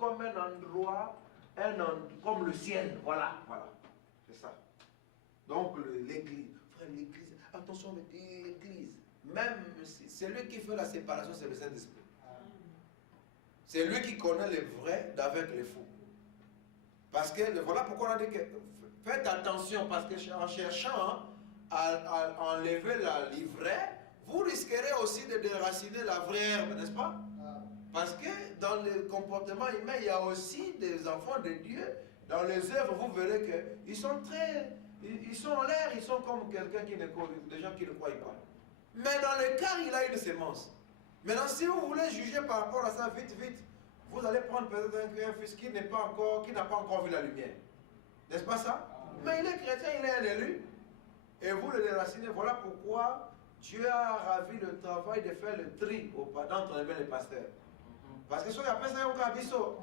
comme un endroit, comme le ciel. Voilà, voilà. C'est ça. Donc l'église, frère, l'église, attention avec l'église. Même, c'est lui qui fait la séparation, c'est le Saint-Esprit. C'est lui qui connaît les vrais d'avec les faux. Parce que, voilà pourquoi on a dit que, faites attention, parce que en cherchant à enlever l'ivraie, vous risquerez aussi de déraciner la vraie herbe, n'est-ce pas? Parce que dans le comportement humain, il y a aussi des enfants de Dieu. Dans les œuvres, vous verrez qu'ils sont ils sont en l'air, ils sont comme quelqu'un qui ne croit, des gens qui ne croient pas. Mais dans le cas, il a une sémence. Maintenant, si vous voulez juger par rapport à ça, vite, vite, vous allez prendre peut-être un fils qui n'a pas encore vu la lumière. N'est-ce pas ça? Mais il est chrétien, il est un élu. Et vous le déracinez. Voilà pourquoi Dieu a ravi le travail de faire le tri d'entre les pasteurs. Parce que si après ça,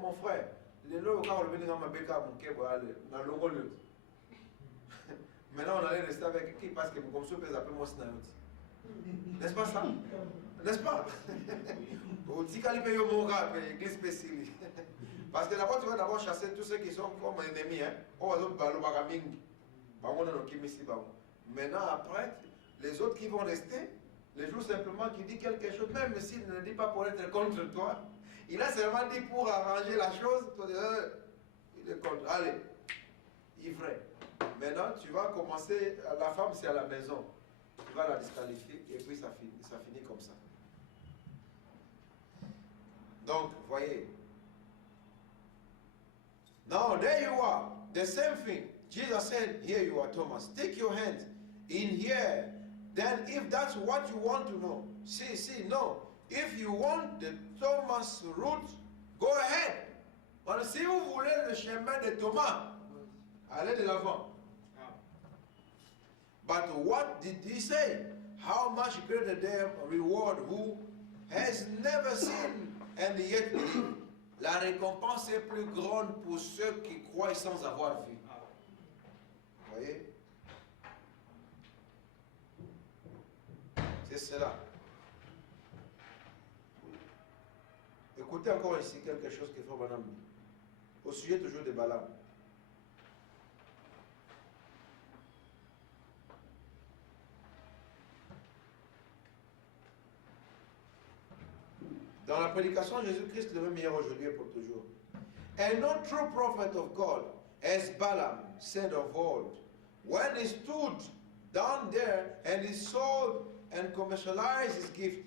mon frère, les lois au revenir dans ma béca, mon quai, dans le rôle. Maintenant, on allait rester avec qui? Parce que comme ça, on peut appeler mon snaut. N'est-ce pas ça? N'est-ce pas? Parce que d'abord, tu vas d'abord chasser tous ceux qui sont comme ennemis. Maintenant, après, les autres qui vont rester, les jours simplement qui dit quelque chose, même s'il ne dit pas pour être contre toi, il a seulement dit pour arranger la chose, toi, il est contre. Allez, ivraie. Maintenant, tu vas commencer, la femme c'est à la maison. Tu vas la disqualifier et puis ça finit comme ça. Donc, voyez. Now, there you are. The same thing. Jesus said, here you are, Thomas. Stick your hand in here. Then if that's what you want to know. See, no. If you want the Thomas route, go ahead. Alors, si vous voulez le chemin de Thomas, allez de l'avant. But what did he say? How much greater their reward who has never seen and yet believe. La récompense est plus grande pour ceux qui croient sans avoir vu. Vous voyez? C'est cela. Écoutez encore ici quelque chose qu'il faut madame. Au sujet toujours de Balaam. Dans la prédication, Jésus-Christ le même hier, aujourd'hui et pour toujours. And no true prophet of God, as Balaam said of old, when he stood down there and he sold and commercialized his gift.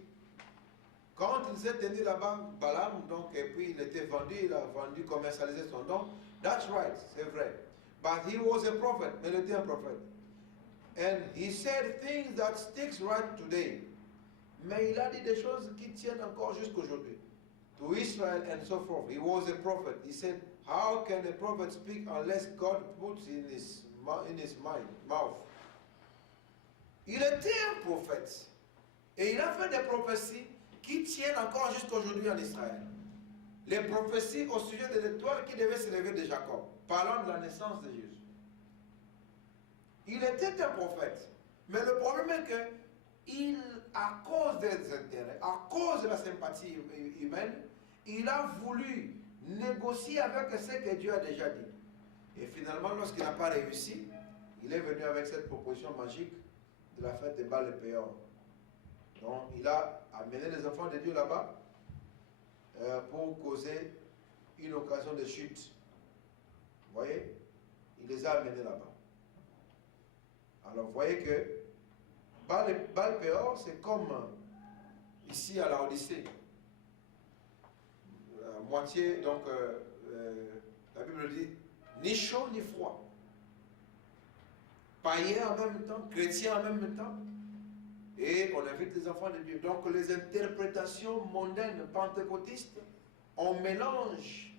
Quand il s'est tenu là-bas, Balaam, donc, et puis il était vendu, il a vendu, commercialisé son don. That's right, c'est vrai. But he was a prophet, mais il était un prophète. And he said things that sticks right today. Mais il a dit des choses qui tiennent encore jusqu'aujourd'hui. To Israel and so forth. He was a prophet. He said, how can a prophet speak unless God puts in his mouth? Il était un prophète. Et il a fait des prophéties qui tiennent encore jusqu'aujourd'hui en Israël. Les prophéties au sujet de l'étoile qui devait se lever de Jacob, parlant de la naissance de Jésus. Il était un prophète. Mais le problème est que à cause des intérêts, à cause de la sympathie humaine, il a voulu négocier avec ce que Dieu a déjà dit. Et finalement, lorsqu'il n'a pas réussi, il est venu avec cette proposition magique de la fête de Baal et Péor. Donc, il a amené les enfants de Dieu là-bas pour causer une occasion de chute. Vous voyez? Il les a amenés là-bas. Alors, vous voyez que Baal Péor, c'est comme ici à la Odyssée. Moitié, donc, la Bible dit, ni chaud ni froid. Païen en même temps, chrétien en même temps. Et on invite les enfants de Dieu. Donc les interprétations mondaines pentecôtistes, on mélange.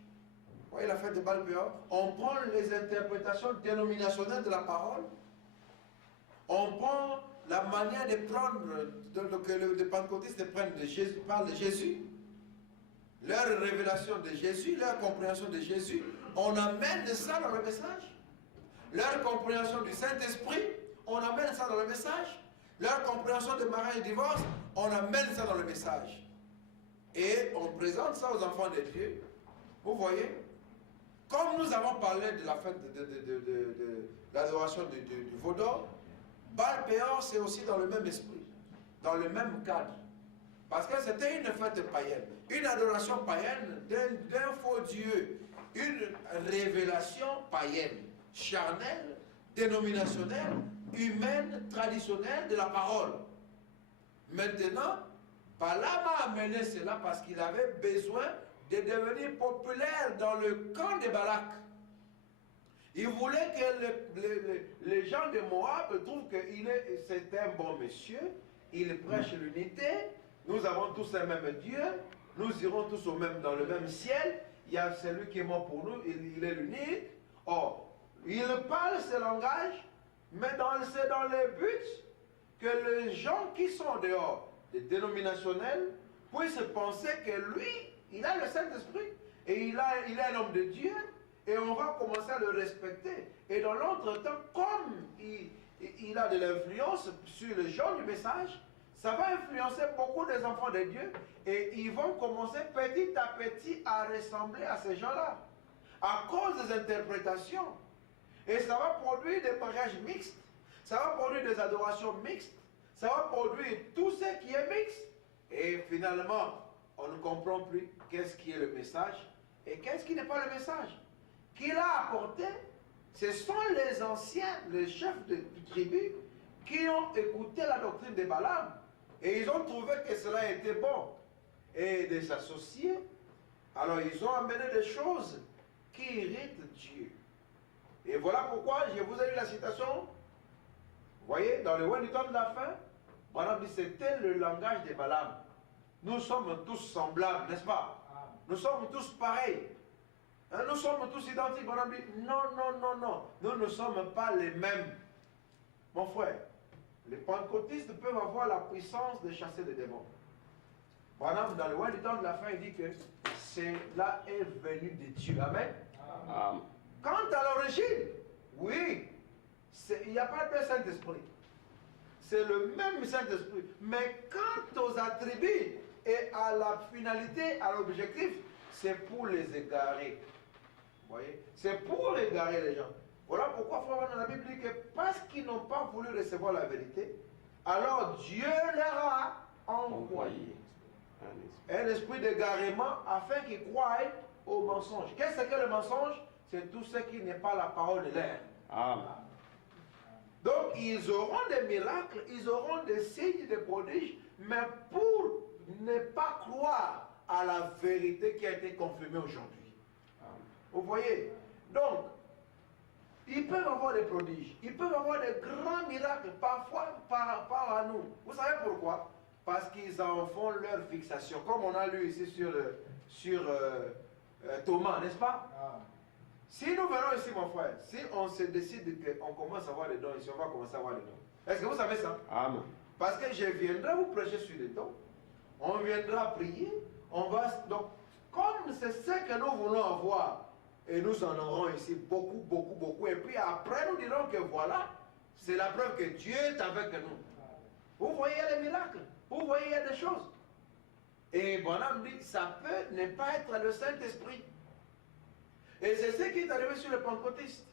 Vous voyez la fête de Baal Péor, on prend les interprétations dénominationnelles de la parole. On prend la manière de prendre, que les pentecôtistes prennent de Jésus, parlent de Jésus. Leur révélation de Jésus, leur compréhension de Jésus, on amène ça dans le message. Leur compréhension du Saint-Esprit, on amène ça dans le message. Leur compréhension de mariage et divorce, on amène ça dans le message. Et on présente ça aux enfants de Dieu. Vous voyez? Comme nous avons parlé de la fête de l'adoration du veau d'or, Baal Péor, c'est aussi dans le même esprit, dans le même cadre. Parce que c'était une fête païenne, une adoration païenne d'un faux Dieu, une révélation païenne, charnelle, dénominationnelle, humaine, traditionnelle de la parole. Maintenant, Balaam a amené cela parce qu'il avait besoin de devenir populaire dans le camp de Balak. Il voulait que les gens de Moab trouvent que c'est un bon monsieur, il prêche l'unité, nous avons tous un même Dieu, nous irons tous dans le même ciel, il y a celui qui est mort pour nous, il est l'unique. Or, il parle ce langage, mais c'est dans le but que les gens qui sont dehors, les dénominationnels, puissent penser que lui, il a le Saint-Esprit, et il est un homme de Dieu, et on va commencer à le respecter. Et dans l'entretemps, comme il a de l'influence sur les gens du message, ça va influencer beaucoup des enfants de Dieu, et ils vont commencer petit à petit à ressembler à ces gens-là, à cause des interprétations. Et ça va produire des mariages mixtes, ça va produire des adorations mixtes, ça va produire tout ce qui est mixte. Et finalement, on ne comprend plus qu'est-ce qui est le message et qu'est-ce qui n'est pas le message. Qu'il a apporté, ce sont les anciens, les chefs de tribu, qui ont écouté la doctrine de Balaam. Et ils ont trouvé que cela était bon. Et de s'associer, alors ils ont amené des choses qui irritent Dieu. Et voilà pourquoi je vous ai lu la citation. Vous voyez, dans le du temps de la fin, Balaam dit c'était le langage de Balaam. Nous sommes tous semblables, n'est-ce pas? Nous sommes tous pareils. Nous sommes tous identiques. Balaam dit non, non, non, non. Nous ne sommes pas les mêmes. Mon frère, les pentecôtistes peuvent avoir la puissance de chasser les démons. Balaam, dans le du temps de la fin, il dit que cela est venu de Dieu. Amen. Amen. Quant à l'origine, oui, il n'y a pas de Saint-Esprit. C'est le même Saint-Esprit. Mais quant aux attributs et à la finalité, à l'objectif, c'est pour les égarer. Vous voyez? C'est pour égarer les gens. Voilà pourquoi dans la Bible dit que parce qu'ils n'ont pas voulu recevoir la vérité, alors Dieu leur a envoyé un esprit d'égarement afin qu'ils croient au mensonge. Qu'est-ce que le mensonge? C'est tout ce qui n'est pas la parole de l'air. Amen. Donc, ils auront des miracles, ils auront des signes, des prodiges, mais pour ne pas croire à la vérité qui a été confirmée aujourd'hui. Vous voyez? Donc, ils peuvent avoir des prodiges, ils peuvent avoir des grands miracles, parfois par rapport à nous. Vous savez pourquoi? Parce qu'ils en font leur fixation. Comme on a lu ici sur Thomas, n'est-ce pas? Si nous venons ici, mon frère, si on se décide qu'on commence à avoir les dons ici, on va commencer à avoir les dons. Est-ce que vous savez ça? Amen. Parce que je viendrai vous prêcher sur les dons, on viendra prier, on va... Donc, comme c'est ce que nous voulons avoir, et nous en aurons ici beaucoup, beaucoup, beaucoup, et puis après nous dirons que voilà, c'est la preuve que Dieu est avec nous. Vous voyez les miracles, vous voyez il y a des choses. Et Bonhomme dit, ça peut ne pas être le Saint-Esprit. Et c'est ce qui est arrivé sur les pentecôtistes.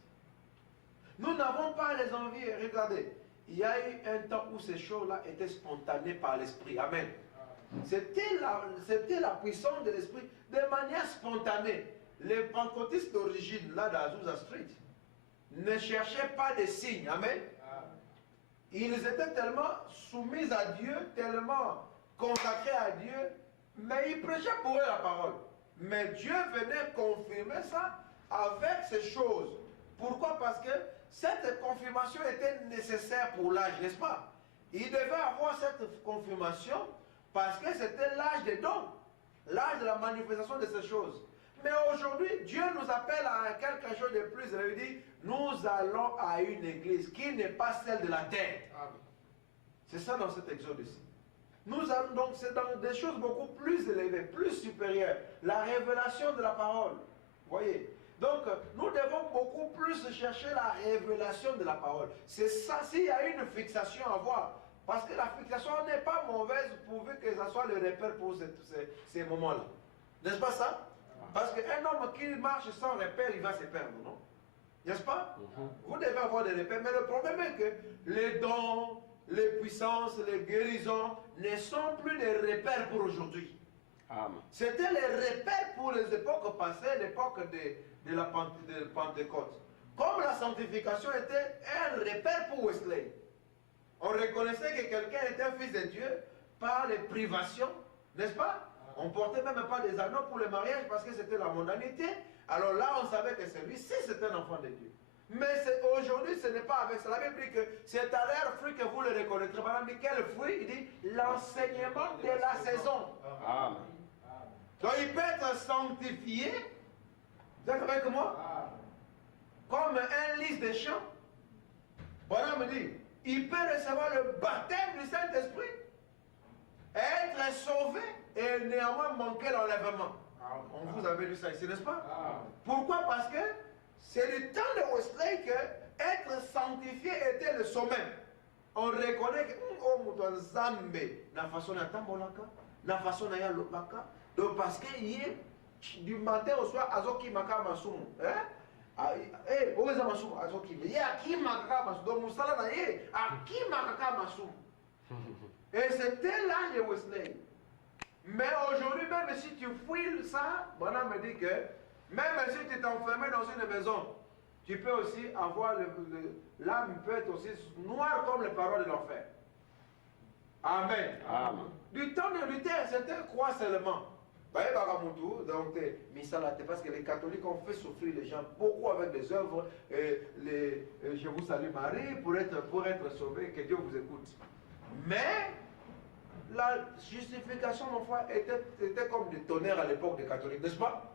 Nous n'avons pas les envies. Regardez, il y a eu un temps où ces choses-là étaient spontanées par l'Esprit. Amen. C'était la puissance de l'Esprit de manière spontanée. Les pentecôtistes d'origine, là, d'Azusa Street, ne cherchaient pas de signes. Amen. Ils étaient tellement soumis à Dieu, tellement consacrés à Dieu, mais ils prêchaient pour eux la parole. Mais Dieu venait confirmer ça avec ces choses. Pourquoi? Parce que cette confirmation était nécessaire pour l'âge, n'est-ce pas? Il devait avoir cette confirmation parce que c'était l'âge des dons, l'âge de la manifestation de ces choses. Mais aujourd'hui, Dieu nous appelle à quelque chose de plus. Il dit, nous allons à une église qui n'est pas celle de la terre. C'est ça dans cet exode ici. Nous allons donc, c'est dans des choses beaucoup plus élevées, plus supérieures. La révélation de la parole. Vous voyez? Donc, nous devons beaucoup plus chercher la révélation de la parole. C'est ça, s'il y a une fixation à avoir. Parce que la fixation n'est pas mauvaise pourvu que ça soit le repère pour ces moments-là. N'est-ce pas ça? Parce qu'un homme qui marche sans repère, il va se perdre, non? N'est-ce pas? Vous devez avoir des repères. Mais le problème est que les dons, les puissances, les guérisons ne sont plus des repères pour aujourd'hui. C'était les repères pour les époques passées, l'époque de la Pentecôte. Comme la sanctification était un repère pour Wesley. On reconnaissait que quelqu'un était un fils de Dieu par les privations, n'est-ce pas? On ne portait même pas des anneaux pour le mariage parce que c'était la mondanité. Alors là, on savait que celui-ci, c'était un enfant de Dieu. Mais aujourd'hui, ce n'est pas avec cela. La Bible dit que c'est à leur fruit que vous le reconnaîtrez. Madame dit quel fruit? Il dit l'enseignement de la saison. Amen. Donc il peut être sanctifié. Vous êtes avec moi? Comme un lys de champ. Voilà me dit, il peut recevoir le baptême du Saint-Esprit, être sauvé et néanmoins manquer l'enlèvement. On vous avait lu ça ici, n'est-ce pas? Pourquoi? Parce que c'est le temps de Wesley que être sanctifié était le sommet. On reconnaît que oh muto nzambe na façon na tambolaka, na façon na ya lobaka. Donc parce que du matin au soir azoki maka masumu, hein? Eh, oza masumu azoki. Ya ki maka masumu. Donc musala na ye aki maka masumu. Et c'était là de Wesley. Mais aujourd'hui, même si tu fouilles ça, Bonhomme me dit que même si tu es enfermé dans une maison, tu peux aussi avoir l'âme peut être aussi noire comme les paroles de l'enfer. Amen. Amen. Du temps de Luther, c'était quoi seulement? Donc, parce que les catholiques ont fait souffrir les gens beaucoup avec des œuvres. Je vous salue Marie pour être sauvé, que Dieu vous écoute. Mais la justification, mon frère, était comme du tonnerre à l'époque des catholiques, n'est-ce pas?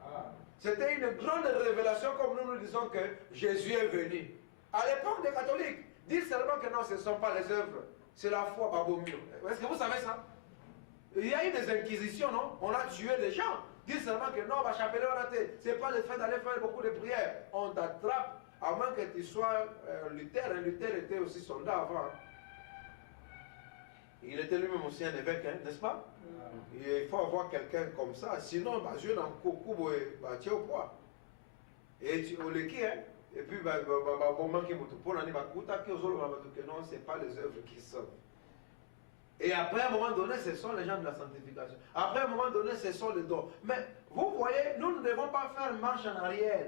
C'était une grande révélation, comme nous disons que Jésus est venu. À l'époque des catholiques, dire seulement que non, ce ne sont pas les œuvres, c'est la foi, Babomio. Est-ce que vous savez ça? Il y a eu des inquisitions, non? On a tué des gens. Dire seulement que non, chapelet, c'est pas le fait d'aller faire beaucoup de prières. On t'attrape, à moins que tu sois Luther. Luther était aussi soldat avant. Il était lui-même aussi un évêque, hein, n'est-ce pas? Il faut avoir quelqu'un comme ça, sinon, je n'en coupe au poids. Et tu le qui, hein? Et puis, bon, manquer mon pour l'année, non, ce n'est pas les œuvres qui sauvent. Et après, à un moment donné, ce sont les gens de la sanctification. Après, à un moment donné, ce sont les dons. Mais vous voyez, nous ne devons pas faire marche en arrière.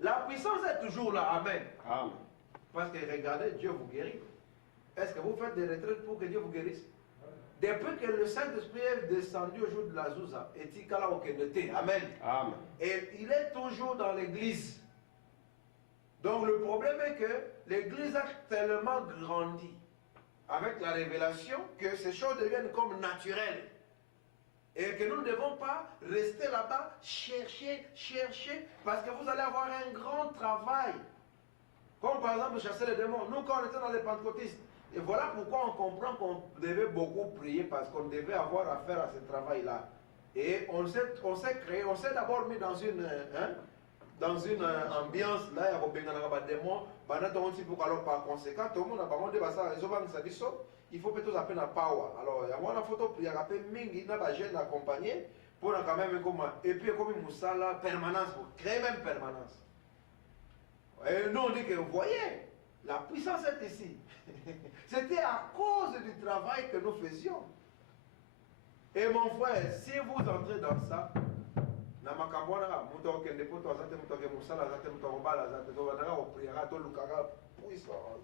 La puissance est toujours là. Amen. Amen. Parce que regardez, Dieu vous guérit. Est-ce que vous faites des retraites pour que Dieu vous guérisse? Depuis que le Saint-Esprit est descendu au jour de la Zouza, Amen. Amen. Et il est toujours dans l'église. Donc le problème est que l'église a tellement grandi avec la révélation que ces choses deviennent comme naturelles. Et que nous ne devons pas rester là-bas, chercher, parce que vous allez avoir un grand travail. Comme par exemple chasser les démons. Nous, quand on était dans les pentecôtistes, et voilà pourquoi on comprend qu'on devait beaucoup prier, parce qu'on devait avoir affaire à ce travail-là. Et on s'est créé, on s'est d'abord mis dans une ambiance, là, il y a des démons, par conséquent, tout le monde a pas il faut peut-être appeler la power. Alors, il y a une photo, il y a mingi, il y a des jeunes accompagnés, pour quand même, et puis comme une moussala, permanence, pour créer même permanence. Et nous, on dit que, vous voyez, la puissance est ici. C'était à cause du travail que nous faisions. Et mon frère, si vous entrez dans ça, puissance.